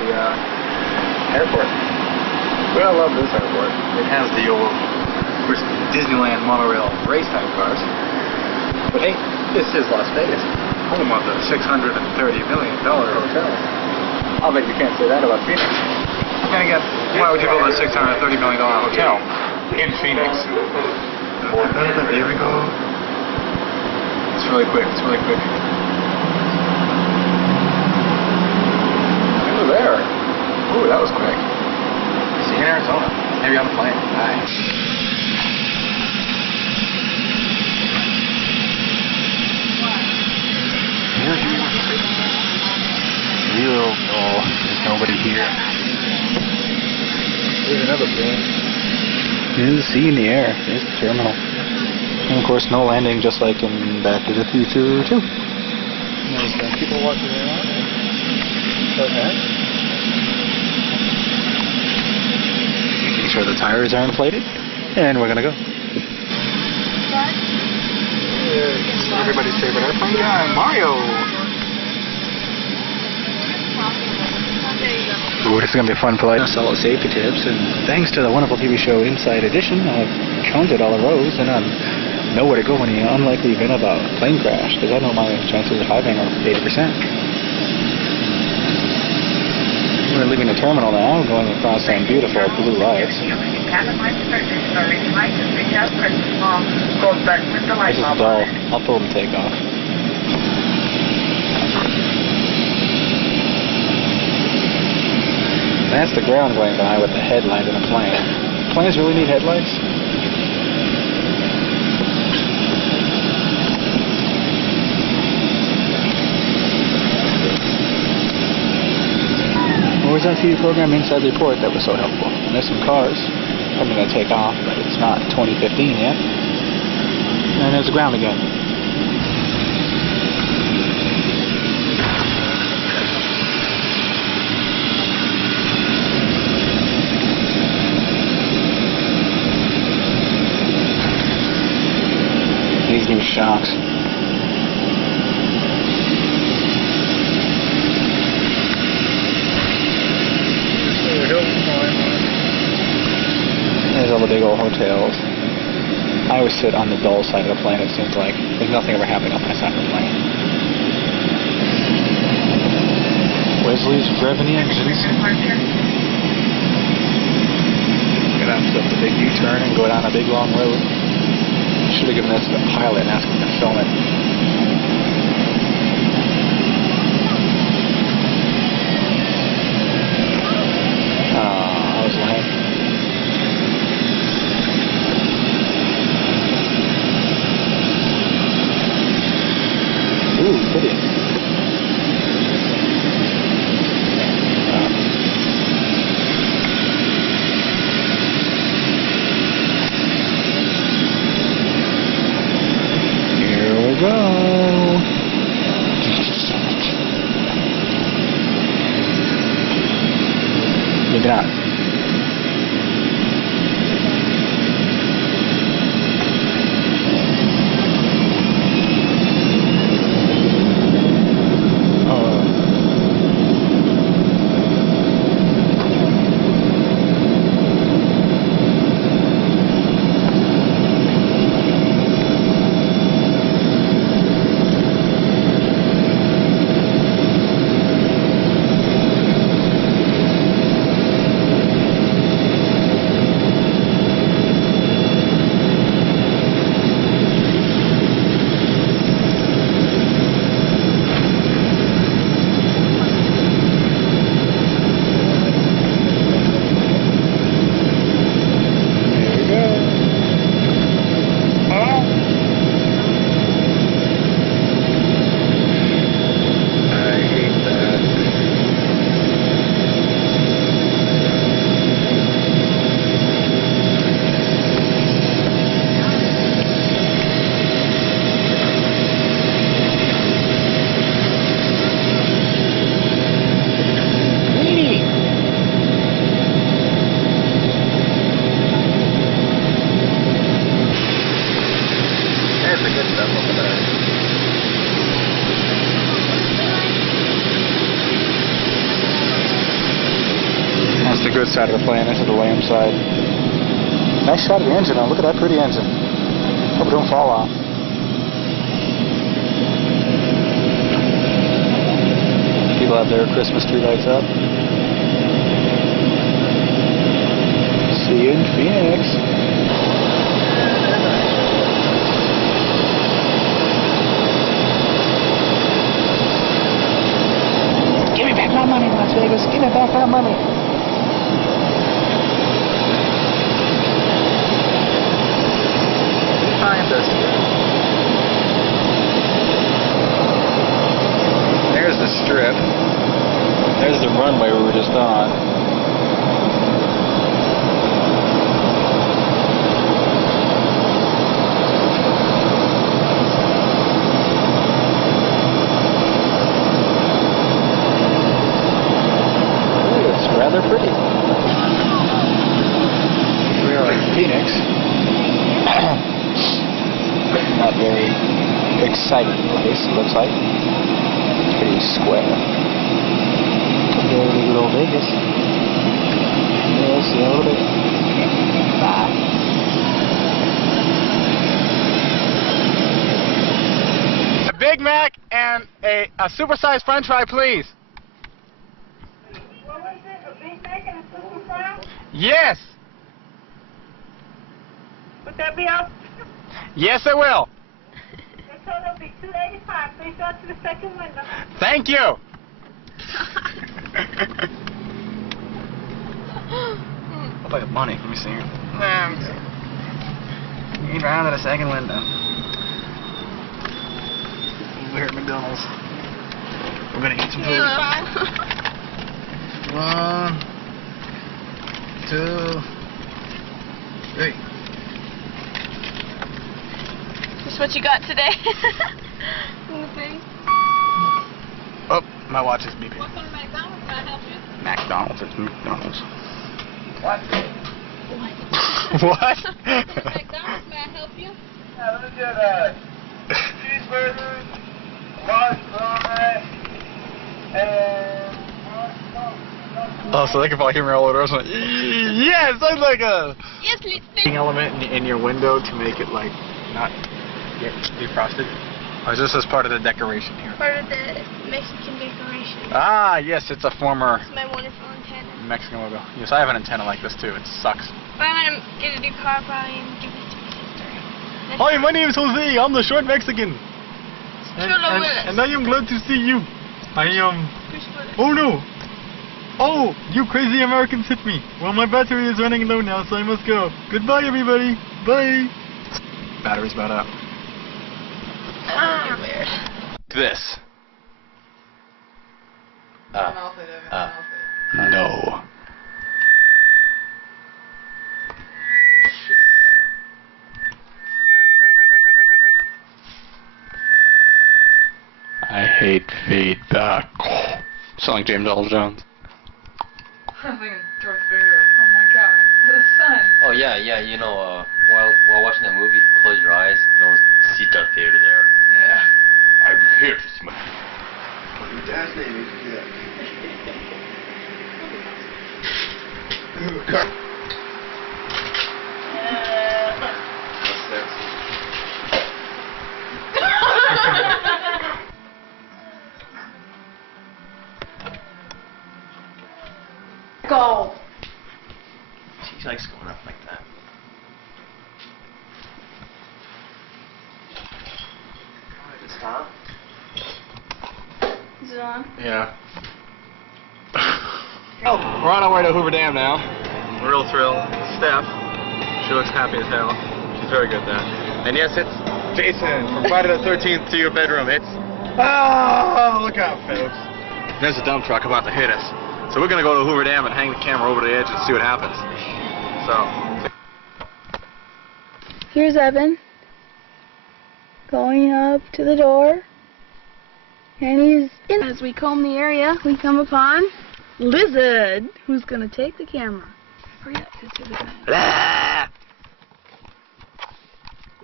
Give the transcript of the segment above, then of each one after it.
the airport. But I love this airport. It has the old, of course, Disneyland monorail race type cars. But hey, this is Las Vegas, home of the $630 million hotel. I'll bet you can't say that about Phoenix. And again, why would you build a $630 million hotel in Phoenix? Here we go. It's really quick. It's really quick. Over there. Ooh, that was quick. See you in Arizona. Maybe on the plane. Bye. Zero. Oh, there's nobody here. Here's another plane. Here's the sea in the air. Here's the terminal. And of course, no landing, just like in Back to the Future 2. There's people walking around. Okay. Making sure the tires are inflated, and we're gonna go. It's everybody's favorite airplane guy, Mario. Ooh, this is going to be a fun flight. Solid safety tips, and thanks to the wonderful TV show Inside Edition, I've counted all the rows, and I know where to go in the unlikely event of a plane crash, because I know my chances of surviving are 80%. We're leaving the terminal now, going across some beautiful blue lights. This is dull. I'll film takeoff. That's the ground going by with the headlights in a plane. Planes really need headlights? What was that TV program, Inside the Report, that was so helpful? And there's some cars coming to take off, but it's not 2015 yet. And there's the ground again. These new shocks. There's all the big old hotels. I always sit on the dull side of the plane, it seems like. There's nothing ever happening on my side of the plane. Wesley's revving the engines. Gonna have to the big U-turn and go down a big long road. Should have given this to the pilot and asked him to film it. Oh, I was lame. Ooh, pretty. Here we go. Maybe not. good side of the plane. This is the lame side. Nice shot of the engine though. Look at that pretty engine. Hope it don't fall off. People have their Christmas tree lights up. See you in Phoenix. Give me back my money, Las Vegas. Give me back my money. Find us. There's the strip. There's the runway we were just on. Rather pretty. We are in Phoenix. Not very exciting place, it looks like. It's pretty square. Compared to good old Vegas. We'll see a little bit. Bye. A Big Mac and a supersized French fry, please. Yes! Would that be up? Yes, it will. So it'll be $2.85. Please go to the second window. Thank you. I'll buy the money. Let me see. Need round at a second window. We're here at McDonald's. We're gonna eat some food. 1, 2, 3. That's what you got today. Oh, my watch is beeping. Welcome to McDonald's. Can I help you? McDonald's. It's McDonald's. What? What? McDonald's. May I help you? Yeah, let me get cheeseburgers, large fries, and... Oh, so they can probably hear me all over the restaurant. Yes, I'd like a... Yes, please. ...element in your window to make it, like, not defrosted. Or is this as part of the decoration here? Part of the Mexican decoration. Ah, yes, it's a former... It's my wonderful antenna. Mexican logo. Yes, I have an antenna like this, too. It sucks. But I'm going to get a new car probably and give it to my sister. Hi, my name is Jose. I'm the short Mexican. And I am glad to see you. I am... Oh, no. Oh, you crazy Americans hit me. Well, my battery is running low now, so I must go. Goodbye, everybody. Bye. Battery's about up. You're weird. This. No. I hate feedback. Sound like James Earl Jones. I'm thinking Darth Vader. Oh my god, the sun. Oh yeah, you know, while watching that movie, close your eyes, you don't see Darth Vader there. Yeah. I'm here to see my... Your dad's name is Jeff. What's this? Go. She likes going up like that. Stop. Is it on? Yeah. Oh, we're on our way to Hoover Dam now. Real thrilled. Steph, she looks happy as hell. She's very good at that. And yes, it's Jason from Friday the 13th to your bedroom. It's... Oh, look out, folks. There's a dump truck about to hit us. So we're going to go to Hoover Dam and hang the camera over the edge and see what happens. So... Here's Evan. Going up to the door. And he's in. As we comb the area, we come upon Lizard, who's going to take the camera. Hurry up.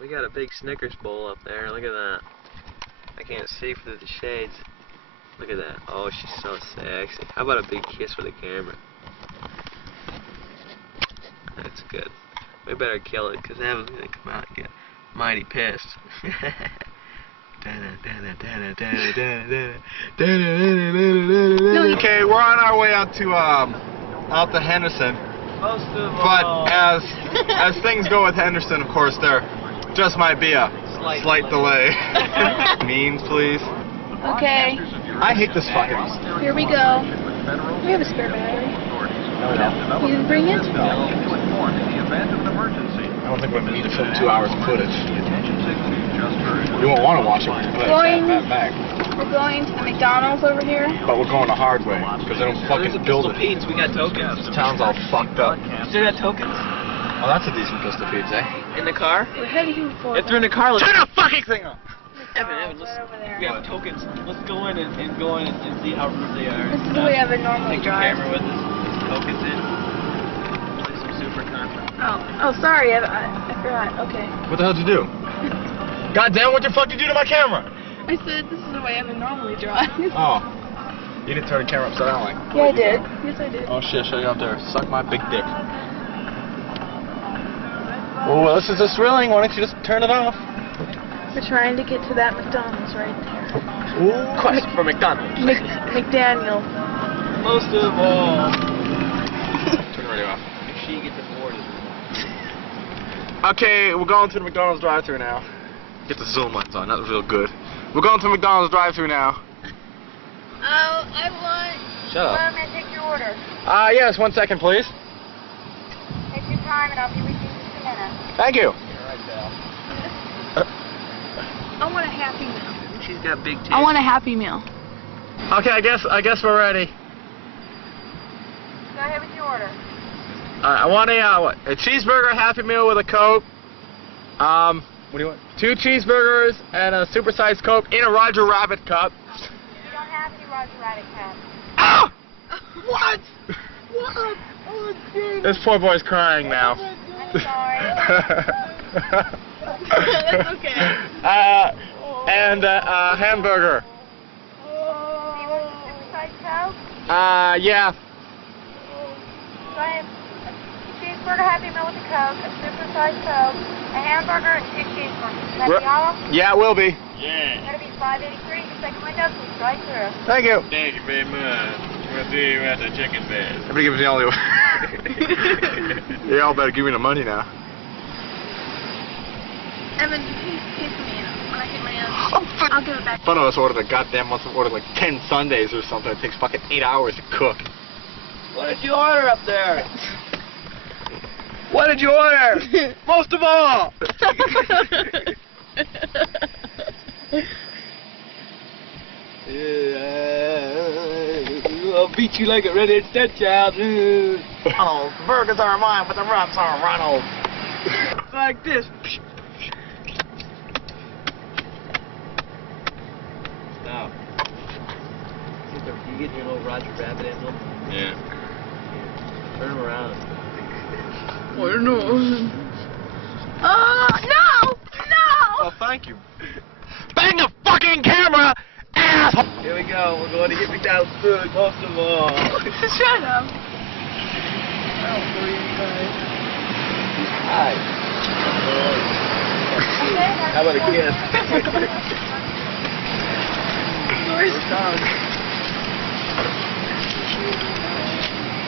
We got a big Snickers bowl up there. Look at that. I can't see through the shades. Look at that. Oh, she's so sexy. How about a big kiss with the camera? That's good. We better kill it, because Evan's gonna come out and get mighty pissed. Okay, we're on our way out to Henderson. But as things go with Henderson, of course, there just might be a slight delay. Means, please. Okay, I hate this fucking. here we go. We have a spare battery. You didn't bring it? I don't think we're going to need to film 2 hours of footage. You won't want to watch it when you put that back. We're going to the McDonald's over here. But we're going the hard way, because they don't fucking build it. Pete's, we got tokens. This town's all fucked up. Still got tokens. Oh, that's a decent Pistol Pete's, eh? In the car? We're heading for If they're in the car, let's... Turn the fucking thing on! Evan, let's... over there. We have tokens. Let's go in and see how rude they are. This is the way Evan normally Take your drives. camera with us. Tokens in. Play some super content. Oh, sorry, I forgot. Okay. What the hell did you do? God damn, what the fuck did you do to my camera? I said this is the way Evan normally drives. Oh. You didn't turn the camera upside down like. Yeah, I did. Yes, I did. Oh shit, show you up there. Suck my big dick. Oh, well, this is just thrilling. Why don't you just turn it off? We're trying to get to that McDonald's right there. Ooh. Quest for McDonald's. McDaniel. Most of all. Turn the radio off. If she gets bored. Okay, we're going to the McDonald's drive-thru now. Get the zoom lens on. That was real good. We're going to the McDonald's drive-thru now. Oh, I want. Shut up. Allow me to take your order. Yes, 1 second, please. Take your time, and I'll be with you in just a minute. Thank you. I want a Happy Meal. She's got big tits. I want a Happy Meal. Okay, I guess we're ready. Go ahead with your order. I want a cheeseburger, Happy Meal with a Coke. What do you want? 2 cheeseburgers and a supersized Coke in a Roger Rabbit cup. You don't have any Roger Rabbit cups. Ah! What? What? Oh, this poor boy's crying now. I'm sorry. That's okay. And a hamburger. Do you want a supersized Coke? Yeah. Go ahead. A cheeseburger, Happy Meal with a Coke, a supersized Coke, a hamburger, and 2 cheeseburgers. Is that be all? Yeah, it will be. Yeah. That'll be $5.83. You can take my notes, please. Right through. Thank you. Thank you very much. We'll see you at the chicken bed. Everybody gives me all the. Y'all better give me the money now. Evan, please pay for me. When I get my own, Oh, I'll give it back. One of us ordered a goddamn. Must have ordered like 10 Sundays or something. It takes fucking 8 hours to cook. What did you order up there? What did you order? Most of all! I'll beat you like a redhead stepchild. Oh, the burgers are mine, but the wraps are Ronald. Like this. Now, you get your little Roger Rabbit emblem? Yeah. Turn them around. Oh, no. No! Oh, thank you. Bang the fucking camera, asshole! Here we go. We're going to get McDonald's food, most of all. Shut up. Hi. How about a kiss?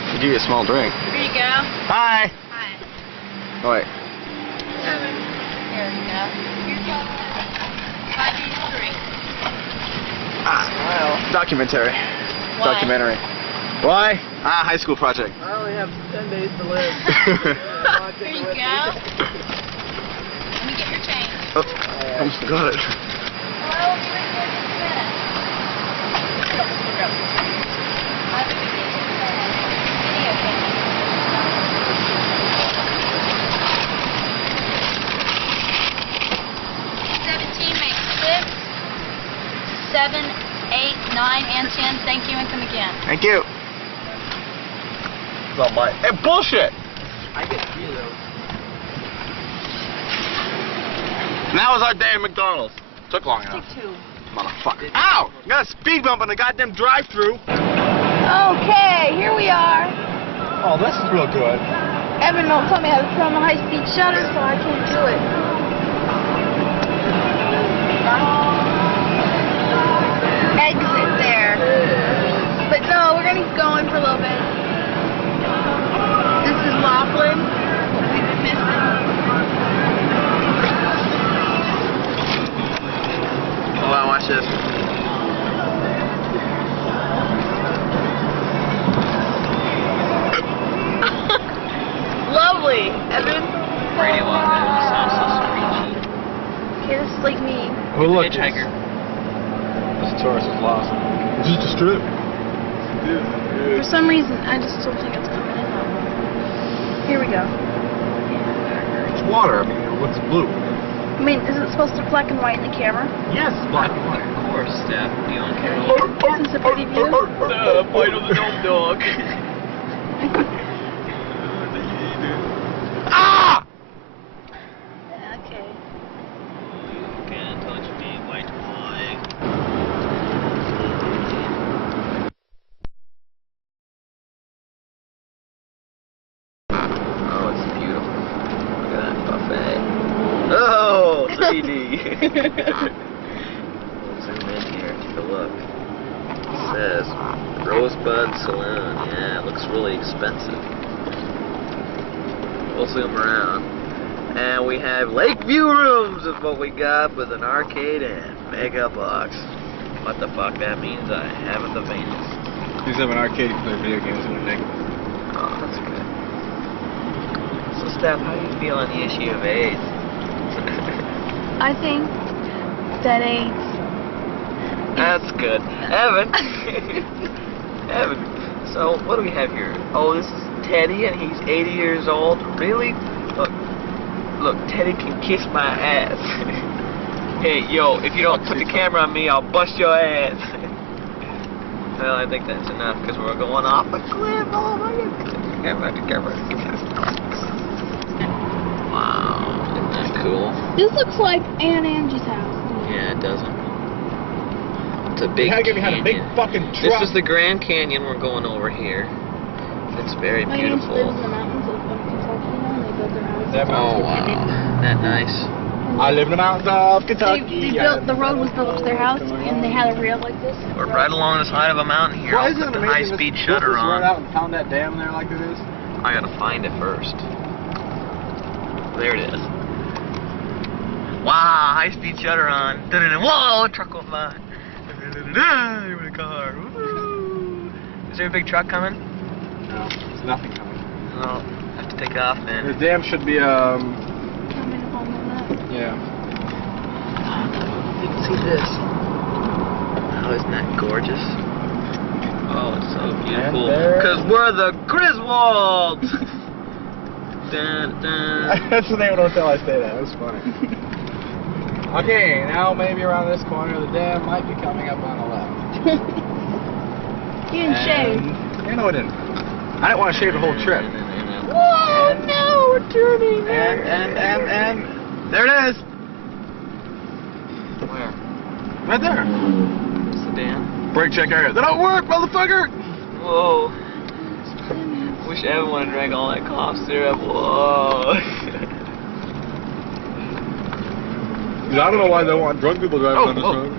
I'll give you a small drink. Here you go. Hi. Hi. Oh, wait. Evan. Here you go. Here's your $5.83. Documentary. Why? Documentary. Why? High school project. I only have 10 days to live. Here you go. Let me get your change. Oh, almost got it. Well, I'll be with you in just a minute. I'll be with you in just a minute. Video camera. 17 makes 6. 7, 8, 9, and 10. Thank you, and come again. Thank you. Not mine. Hey, bullshit! I get 3 of those. And that was our day at McDonald's. Took long enough. Take 2. Motherfucker. Ow! You got a speed bump on the goddamn drive-thru. Okay, here we are. Oh, this is real good. Evan won't tell me how to turn on the high-speed shutter, so I can't do it. Exit there. But no, we're gonna keep going for a little bit. This is Laughlin. We've been missing. Hold on, watch this. Lovely, Evan. Radio on it sounds so screechy. Okay, this is Lake Mead. Oh, look. Hitchhiker. This tourist is lost. It's just a strip. For some reason, I just don't think it's coming in now. Here we go. It's water. I mean, it looks blue. I mean, is it supposed to be black and white in the camera? Yes, black and white. Of course, Steph. You don't care. Is this a pretty view? Fight of the dumb dog. Ah! Okay. You can't touch me, white boy. Oh, it's beautiful. Look at that buffet. Oh, 3D. We'll zoom in here, take a look. It says Rosebud Saloon. Yeah, it looks really expensive. We'll zoom around. And we have Lakeview rooms is what we got with an arcade and mega box. What the fuck that means, I haven't the faintest. These have an arcade to play video games in the neck. Oh, that's good. So, Steph, how do you feel on the issue of AIDS? I think that AIDS. That's good. Evan. Evan, so what do we have here? Oh, this is Teddy and he's 80 years old. Really? Look, Teddy can kiss my ass. Hey, yo, if you don't put the camera on me, I'll bust your ass. Well, I think that's enough because we're going off a cliff. Oh my God. Camera. Wow, isn't that cool? This looks like Aunt Angie's house. Yeah, it doesn't. It's a big We had a big canyon. fucking This truck. is the Grand Canyon we're going over here. It's very My aunt beautiful. lives in the mountains of Kentucky now, and they built their house. That Oh mountain's wow, creepy. that nice. I live in the mountains of Kentucky. They built, the road was built up to their house, and they had a rail like this. We're right along the side of a mountain here. Why I'll is it put the amazing high-speed this shutter just on. run out and pound that dam there like it is? I gotta find it first. There it is. Wow, high-speed shutter on. Whoa, truck went by. There went a car. Woo. Is there a big truck coming? No, there's nothing coming. Oh, have to take off The then. dam should be, Coming up on that. yeah. You can see this. Oh, isn't that gorgeous? Oh, it's so beautiful. there- Because we're the Griswolds! Dun, dun. That's the name of the hotel I stayed at. That was funny. Okay, now maybe around this corner, the dam might be coming up on the left. You didn't shave. You know, I didn't. I didn't want to shave the whole trip. Whoa, no, we're turning there. And there it is. Where? Right there. What's the dam? Brake check area. That don't work, motherfucker. Whoa. Wish everyone had drank all that cough syrup. Whoa. I don't know why they want drunk people driving on this oh. road.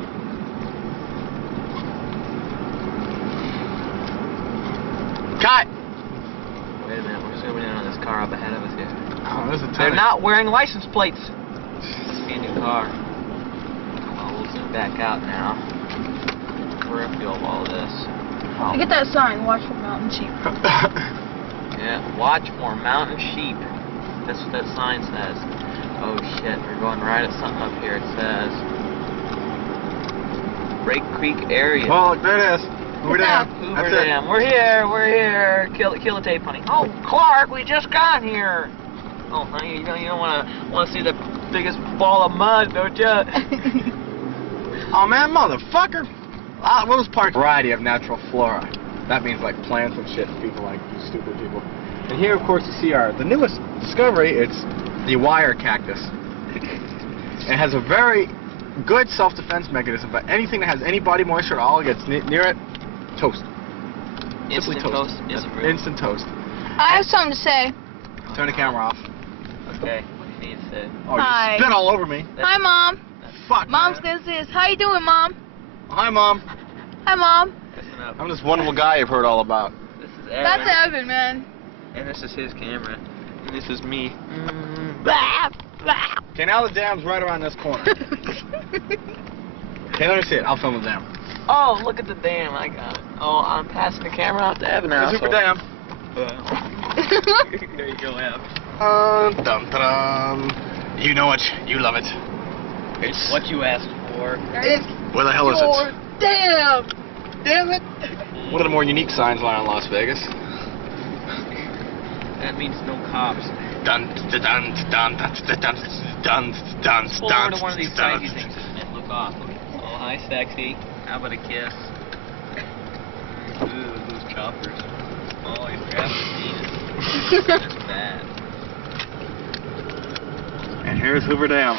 Cut! Wait a minute, we're zooming in on this car up ahead of us here. Oh, there's a ton They're of- not wearing license plates. Must be a new car. Well, we'll zoom back out now. Peripheral of all this. I get that sign, watch for mountain sheep. Yeah, watch for mountain sheep. That's what that sign says. Oh shit, we're going right at something up here. It says Break Creek area. Oh, look, there it is. Hoover Dam. Hoover That's Dam. We're here. Kill the tape, honey. Oh, Clark, we just got here. Oh, honey, you don't want to see the biggest ball of mud, don't you? Oh man, motherfucker! Will's Park variety of natural flora. That means like plants and shit for people like you stupid people. And here, of course, you see the newest discovery. It's the wire cactus. It has a very good self-defense mechanism, but anything that has any body moisture at all gets near it, toast. Simply Instant toast. Instant toast. I have something to say. Turn the camera off. Okay. She needs to. Oh, Hi. you spit all over me. Hi, Mom. Fuck. Mom's man. gonna say this. How you doing, Mom? Hi, Mom. Hi, Mom. Listen up. I'm this wonderful guy you've heard all about. This is Evan. That's Evan, man. And this is his camera. And this is me. Blah, blah. Okay, now the dam's right around this corner. Okay, let me see it. I'll film the dam. Oh, look at the dam. I got it. Oh, I'm passing the camera off to Evan now. The Hoover Dam. There you go, Evan. Dum, dum. You know it. You love it. It's What you asked for. where the hell is it? Damn. Damn it. One of the more unique signs lie in Las Vegas. That means no cops. Dun dun dun dun dun dun dun dun Pull over to one of these spiky things and look off. Oh, hi, sexy. How about a kiss? Ooh, those choppers. Oh, he's grabbing his penis. That's bad. And here's Hoover Dam.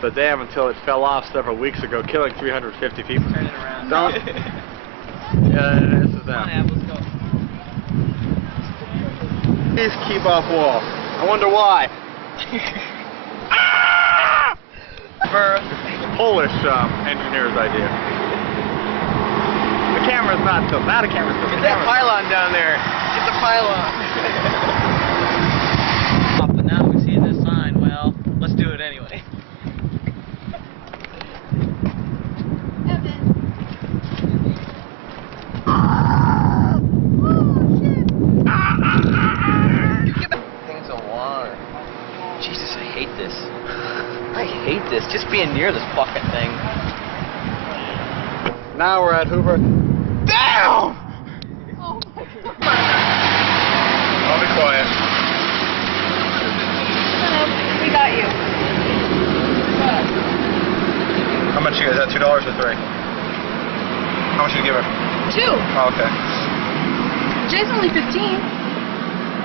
The dam until it fell off several weeks ago, killing 350 people. Turn it around. Don't. Yeah, this is Come on, them. Ab, let's go. Please keep off wall. I wonder why. Polish engineer's idea. The camera's not tilted. Now the camera's tilted. Get that pylon down there. Get the pylon. But now that we see this sign, well, let's do it anyway. Things of water. Jesus, I hate this. I hate this. Just being near this fucking thing. Now we're at Hoover Dam! I'll be quiet. We got you. How much you guys? Is that $2 or $3? How much did you give her? 2. Oh, okay. Jay's only 15.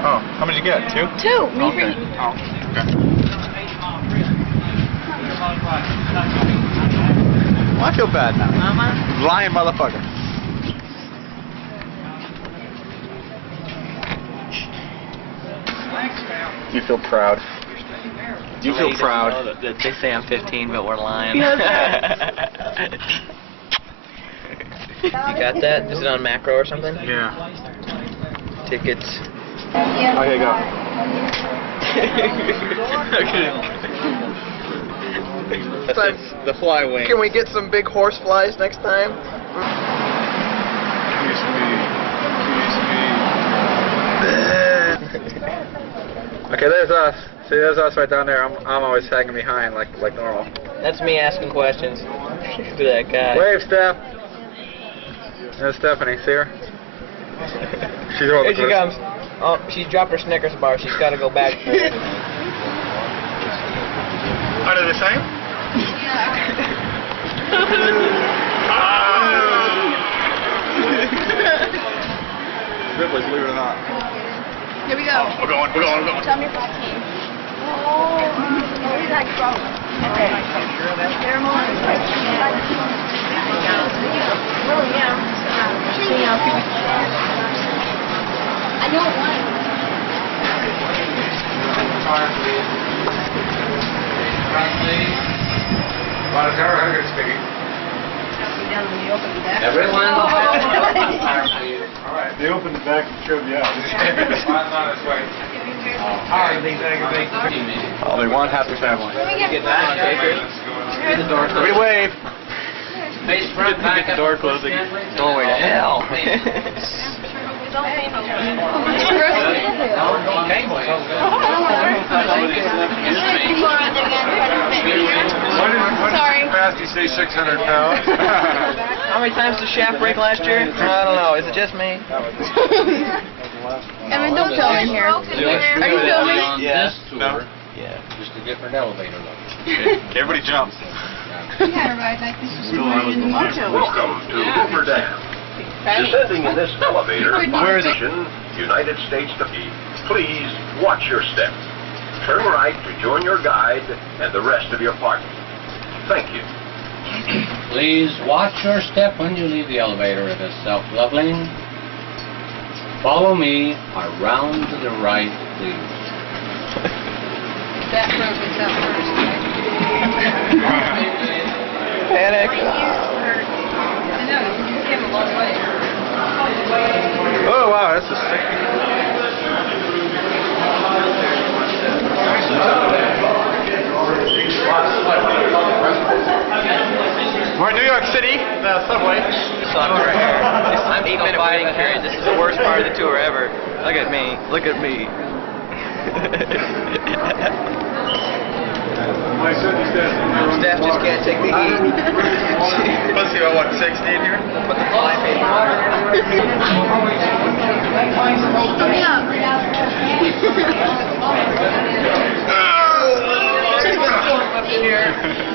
Oh, how much did you get? 2? 2. Me for Okay. you. Oh, okay. Well, I feel bad now. Lying motherfucker. You feel proud. You feel proud. They say I'm 15, but we're lying. Yeah, You got that? Is it on macro or something? Yeah. Tickets. Okay, go. That's the fly wing. Can we get some big horse flies next time? Okay, there's us. See, there's us right down there. I'm always tagging behind like normal. That's me asking questions to that guy. Wave, Steph. There's Stephanie. See her? She's over Here she comes. Oh, she dropped her Snickers bar. She's got to go back. Are they the same? Ripley's, believe it or not. Here we go. We're going. Tell me if I can. Oh, where did that go? Okay. Well, yeah. I don't want it. Everyone? They opened the back and showed you out. Oh, they want half the family. We wave. Get the door closing. Doorway to hell. Sorry. Capacity say 600 pounds. How many times did Shaft break last year? I don't know. Is it just me? Evan, don't film in here. Are you filming? Yeah. No. Yeah. Just a different elevator level. Everybody jumps. Welcome to Hoover Dam. Descending in this elevator, Where is it? station, United States to please watch your step. Turn right to join your guide and the rest of your party. Thank you. Please watch your step when you leave the elevator. It is self-leveling. Follow me around to the right, please. That road was out first. Panic. I know, you came a long way. Oh wow, that's a sick. We're in New York City, the subway. I'm 8-minute waiting period. This is the worst part of the tour ever. Look at me. Look at me. Staff just can't take the heat. Let's see about what, 60 in here? Put the fly paint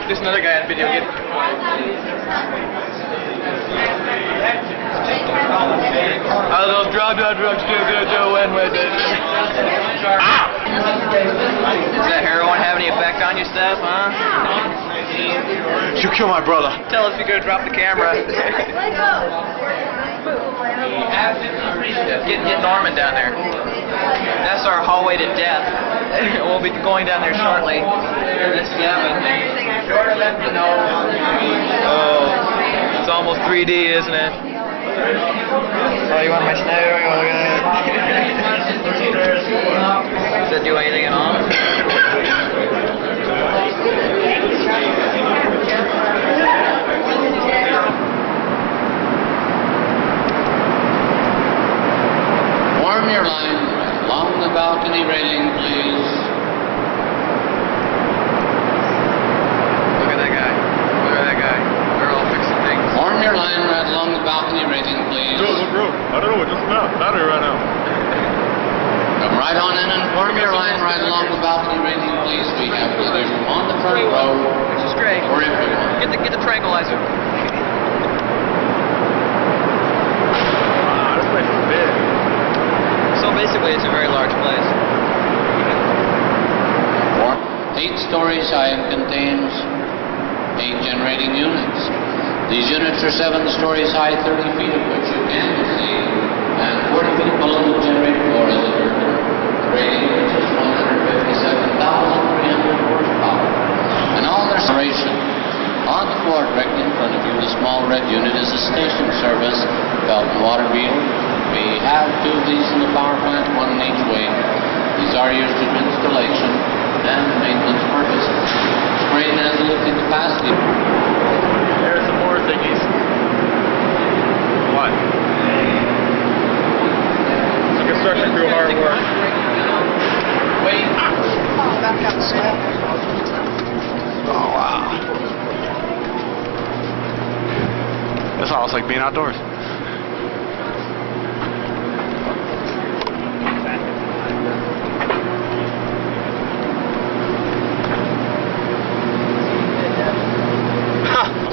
Just another guy on video getting. I love drugs, when with it. Does that heroin have any effect on you, Steph, huh? You kill my brother. Tell us if you're going to drop the camera. Get Norman down there. That's our hallway to death. We'll be going down there shortly. That's 11. Oh, it's almost 3D, isn't it? Oh, you want my snow? You want to look at it? Does that do anything at all? Form your line along the balcony railing, please. Look at that guy. Look at that guy. They're all fixing things. Form your line right along the balcony railing, please. I don't know what just about. Battery right now. Come right on in and form your line right along the balcony railing, please. We have either you on the front row Which is great. or everyone. Get the tranquilizer. This place is big. So basically, it's a very large place. 8 stories high and contains 8 generating units. These units are 7 stories high, 30 feet of which you can see, and 40 feet below the generator floor is a turbine. The rating unit is 157,300 horsepower. And all their separation. On the floor directly in front of you, the small red unit is a station service, belt and water meter. We have 2 of these in the power plant, 1 in each wing. These are used for installation and maintenance purposes. Crane has a lifting capacity. There's some more thingies. What? The construction crew hard work. Oh wow. It's almost like being outdoors.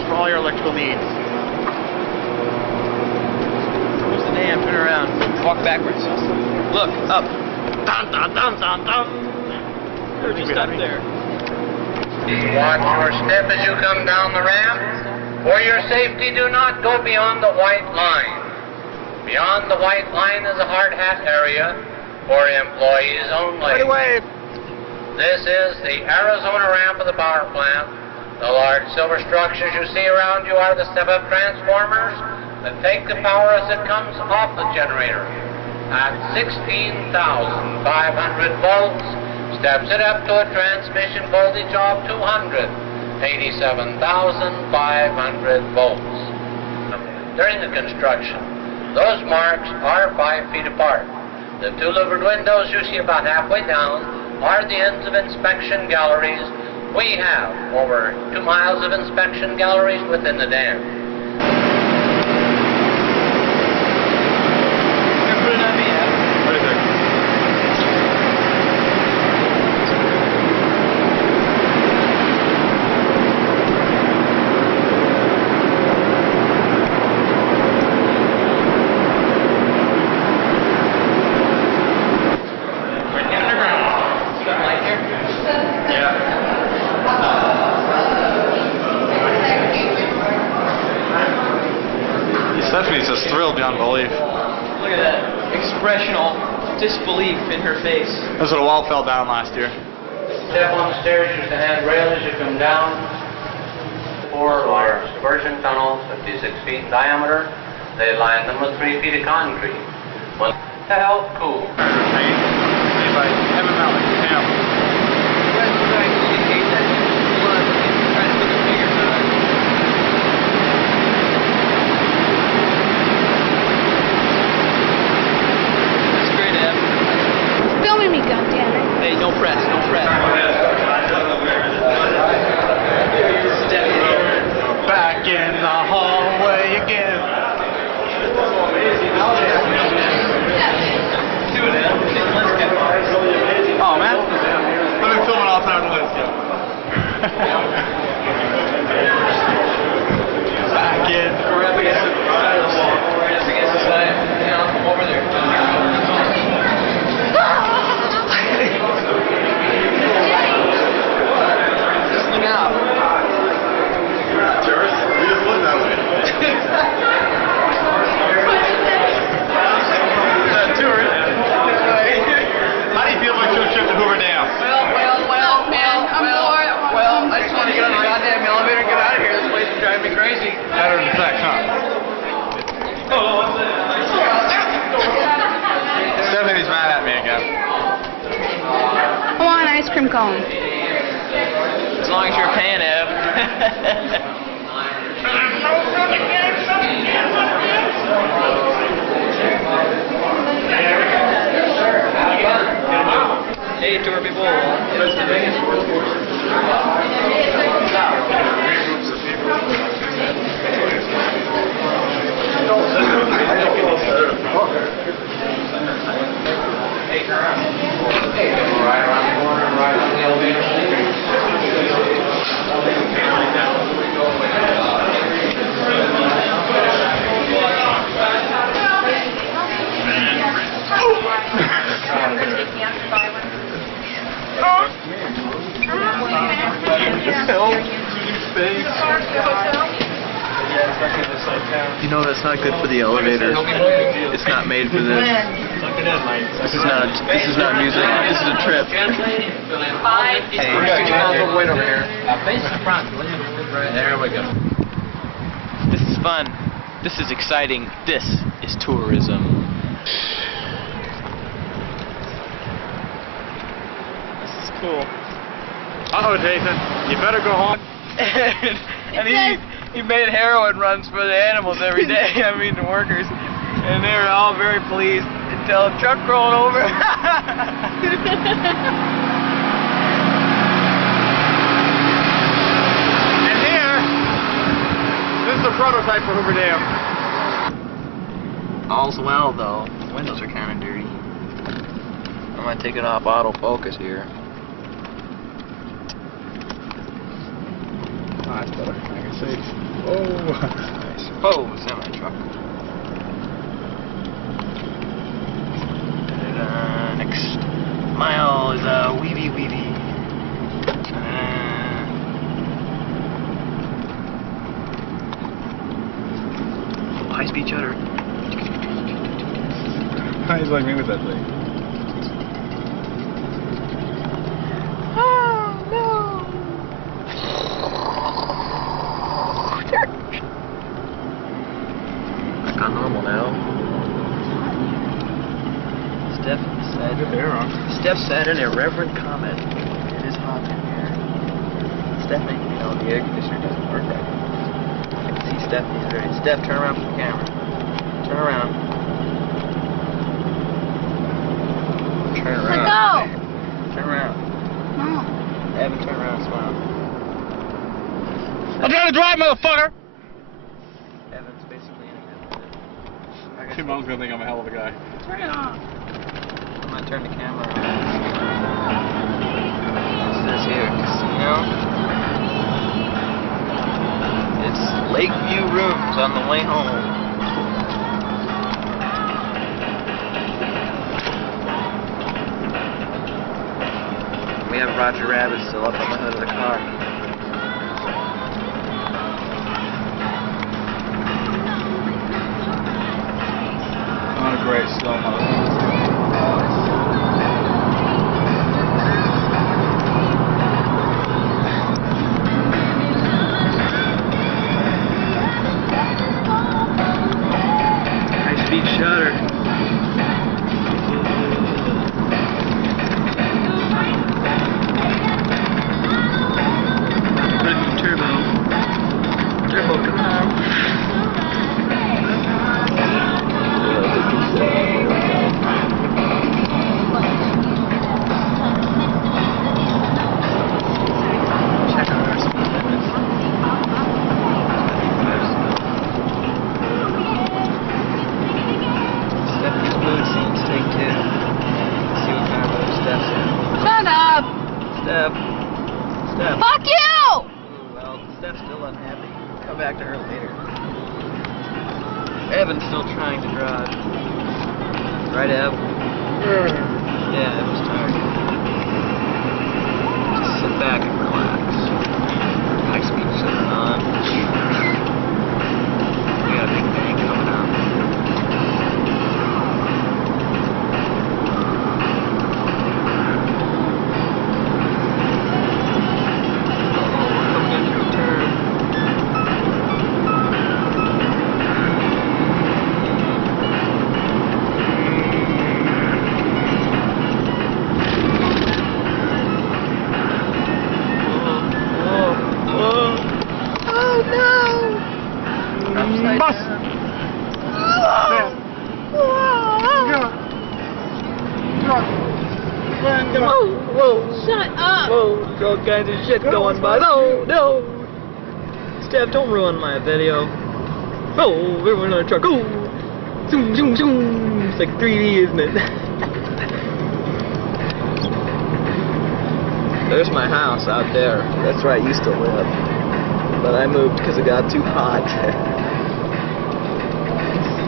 For all your electrical needs. There's the dam. Turn around. Walk backwards. Look, up. Dun dun dun dun dun. We're just up there. Watch your step as you come down the ramp. For your safety, do not go beyond the white line. Beyond the white line is a hard hat area for employees only. Wave. This is the Arizona ramp of the power plant. The large silver structures you see around you are the step-up transformers that take the power as it comes off the generator. At 16,500 volts, steps it up to a transmission voltage of 287,500 volts. During the construction, those marks are 5 feet apart. The 2 louvered windows you see about halfway down are the ends of inspection galleries. We have over 2 miles of inspection galleries within the dam. Stephanie's just thrilled beyond belief. Look at that. expressional disbelief in her face. That's what a wall fell down last year. Step on the stairs, use the handrail as you come down. 4 large diversion tunnels, 56 feet in diameter. They line them with 3 feet of concrete. Well, to help cool. Filming me, goddammit. Hey, no press, no press. Back in the hallway again. Oh man, I've been filming all the time to Back in. We're up against the side of the wall. We're up against the side. Yeah, I'll come over there. Just look out. Tourists, we just look that way. Tourist. How do you feel about your trip to Hoover Dam? Well, I just want to get on the goddamn elevator and get out of here. This place is driving me crazy. Better than sex, huh? Stephanie's mad at me again. I want an ice cream cone. As long as you're paying, Ev. Hey, tour people. Right around the corner, right on the elevator. You know that's not good for the elevator. It's not made for this. This is not music. This is a trip. Hey, wait over here. There we go. This is fun. This is exciting. This is tourism. This is cool. Uh-oh, Jason. You better go home. And he made heroin runs for the animals every day. I mean, the workers. And they were all very pleased until a truck rolled over. And here, this is the prototype for Hoover Dam. All's well, though. The windows are kind of dirty. I'm going to take it off autofocus here. Oh, that's better. I can see. Oh, Nice. Oh, semi-truck. Next mile is a weedy. High-speed shutter. he's like me with that thing. Back on normal now. Steph said an irreverent comment. It is hot in here. Stephanie, you know, the air conditioner doesn't work right. I can see Stephanie's ready. Steph, turn around from the camera. Turn around. Turn around. Let go! Turn around. No. Evan, turn around and smile. I'm trying to drive, motherfucker! Evan's basically in here. Your mom's gonna think I'm a hell of a guy. Turn it off. I'm gonna turn the camera on. What's this here? Casino? It's Lakeview Rooms on the way home. We have Roger Rabbit still up on the hood of the car. Not a great slow-mo. come back to her later. Evan's still trying to drive. Right, Ev? Yeah, Evan's tired. Just sit back and relax. High speed shutter on. We got a big bang coming up. Shut up! Whoa, there's all kinds of shit going by. No, no! Steph, don't ruin my video. Oh, we're in a truck. Oh! Zoom, zoom, zoom! It's like 3D, isn't it? There's my house out there. That's where I used to live. But I moved because it got too hot.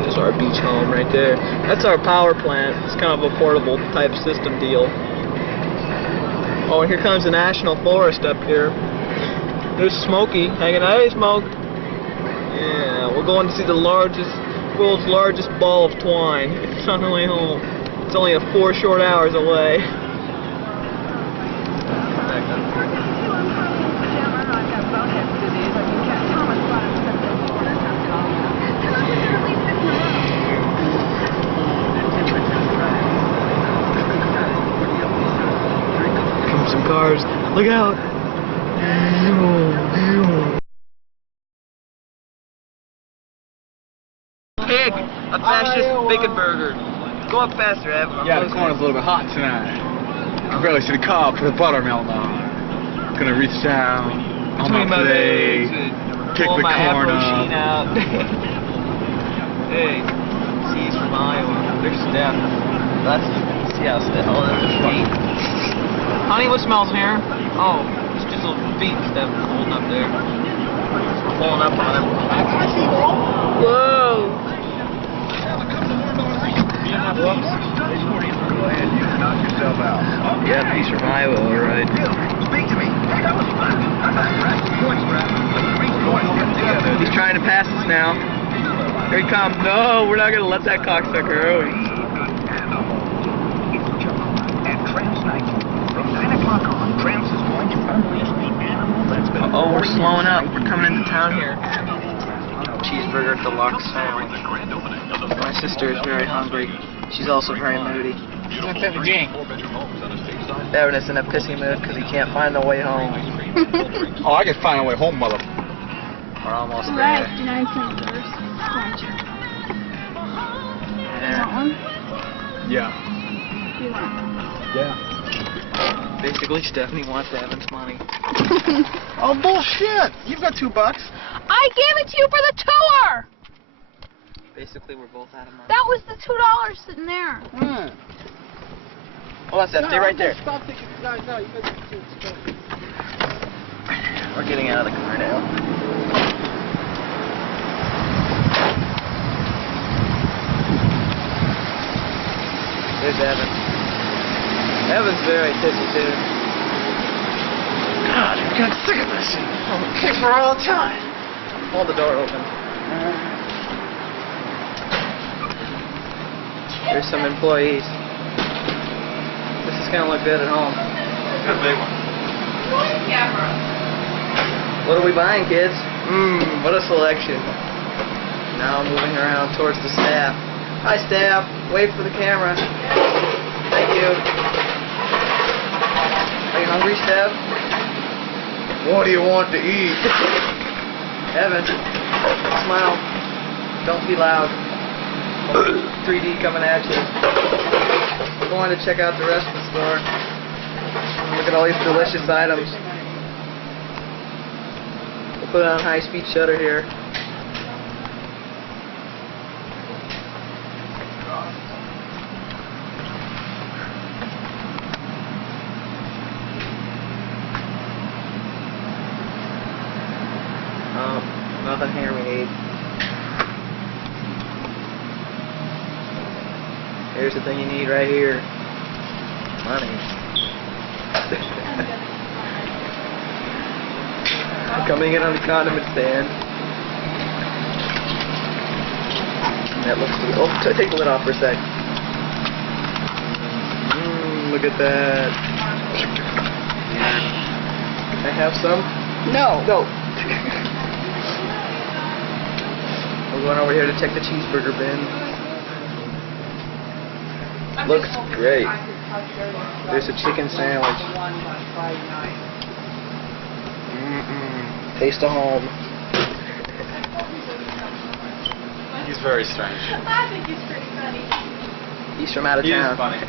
There's our beach home right there. That's our power plant. It's kind of a portable type system deal. Oh, and here comes the national forest up here. There's Smokey hanging out. Hey, Smoke. Yeah, we're going to see the world's largest ball of twine. It's on the way home. It's only 4 short hours away. Some cars. Look out! Pig! A fascist bacon burger. Go up faster, Evan. Yeah, the corner's a little bit hot tonight. I barely see the car with the buttermilk on. Gonna reach down on my legs, kick the corn up. Out. Hey, she's from Iowa. There's Steph. See how Steph. Oh, there's her feet. Honey, what smells in here? Oh, it's just little feet Steph holding up there. Pulling up on him. Whoa! Whoops. Go ahead, you knock yourself out. Yeah, he's from Iowa, alright. Speak to me. He's trying to pass us now. Here he comes. No, we're not gonna let that cocksucker out. Oh, we're slowing up. We're coming into town here. Cheeseburger deluxe sandwich. My sister is very hungry. She's also very moody. Evan is in a pissy mood because he can't find the way home. Oh, I can find a way home, mother. We're almost there. Right, 9 cents first. Want one? Yeah. You want? Yeah. Basically, Stephanie wants Evan's money. Oh, bullshit! You've got $2. I gave it to you for the tour! Basically, we're both out of money. That was the $2 sitting there. Hold on, Steph. Stay right there. We're getting out of the car now. There's Evan. Evan's very pissy too. God, I'm getting sick of this shit. I'm kick for all the time. Hold the door open. There's some employees. This is gonna look good at home. Good big one. What are we buying, kids? What a selection. Now I'm moving around towards the staff. Hi, staff. Wait for the camera. Thank you. Are you hungry, Steph? What do you want to eat? Evan, smile. Don't be loud. 3D coming at you. We're going to check out the rest of the store. Look at all these delicious items. We'll put it on high-speed shutter here. Nothing here we need. Here's the thing you need right here. Money. Coming in on the condiment stand. That looks good. Oh, take the lid off for a sec. Look at that. Can I have some? No. No. We're going over here to check the cheeseburger bin. Looks great. There's a chicken sandwich. Taste of home. He's very strange. I think he's pretty funny. He's from out of He town. is funny.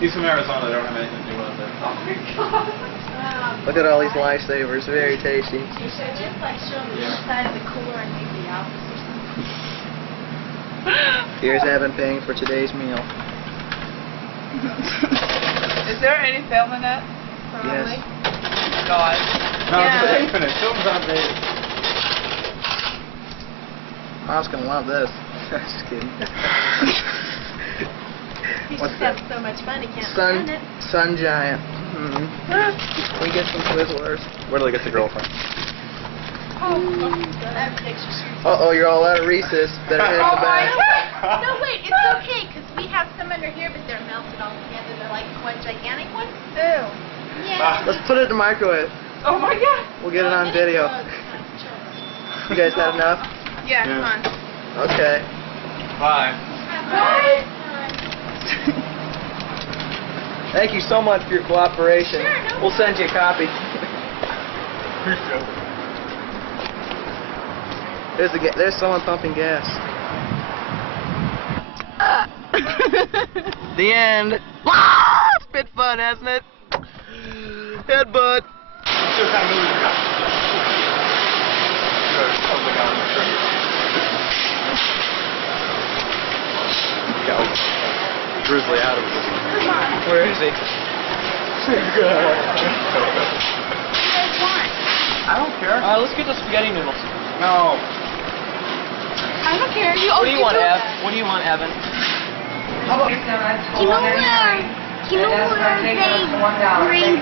He's from Arizona. They don't have anything to do with it. Oh my god. Look at all these lifesavers. Very tasty. You should just like show them the inside of the cooler and make the opposite or something. Here's Evan paying for today's meal. Is there any film in that? Probably. Yes. God. No, Yeah. it's infinite. Film's outdated. Mom's gonna love this. Just kidding. He What's just that? has so much fun he can't Sun, stand it. Sun Giant. We get some Twizzlers. Where do they get the girlfriend? That picture. Uh-oh, you're all out of Reese's. Better head in the back. No, wait, it's okay, because we have some under here, but they're melted all together. They're like one gigantic one. Ew. Yeah. Let's put it in the microwave. Oh my god. We'll get it on video. You guys had enough? Yeah, come on. Okay. Bye. Bye. Thank you so much for your cooperation. Sure, no We'll send you a copy. There's someone pumping gas. The end. Ah, it's been fun, hasn't it? Headbutt. Grizzly Adams. Where is he? I don't care. Let's get the spaghetti noodles. No. I don't care. What do you want, Ev? What do you want, Evan? You know where they bring...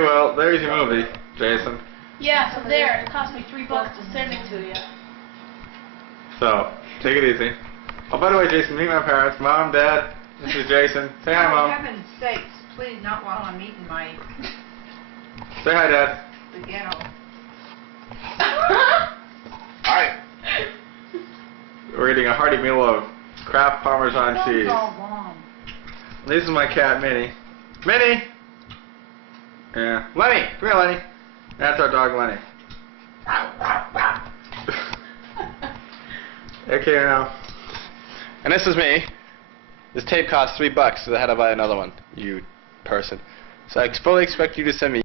Well, there's your movie, Jason. Yeah, so there. It cost me $3 to send it to you. So, take it easy. Oh, by the way, Jason, meet my parents. Mom, Dad, this is Jason. Say hi, Mom. For heaven's sakes, please, not while I'm eating my Say hi, Dad. spaghetti. Alright. We're eating a hearty meal of Kraft Parmesan cheese. This is my cat, Minnie. Minnie! Yeah. Lenny! Come here, Lenny. That's our dog, Lenny. Okay, now. And this is me. This tape cost $3, so I had to buy another one, you person. So I fully expect you to send me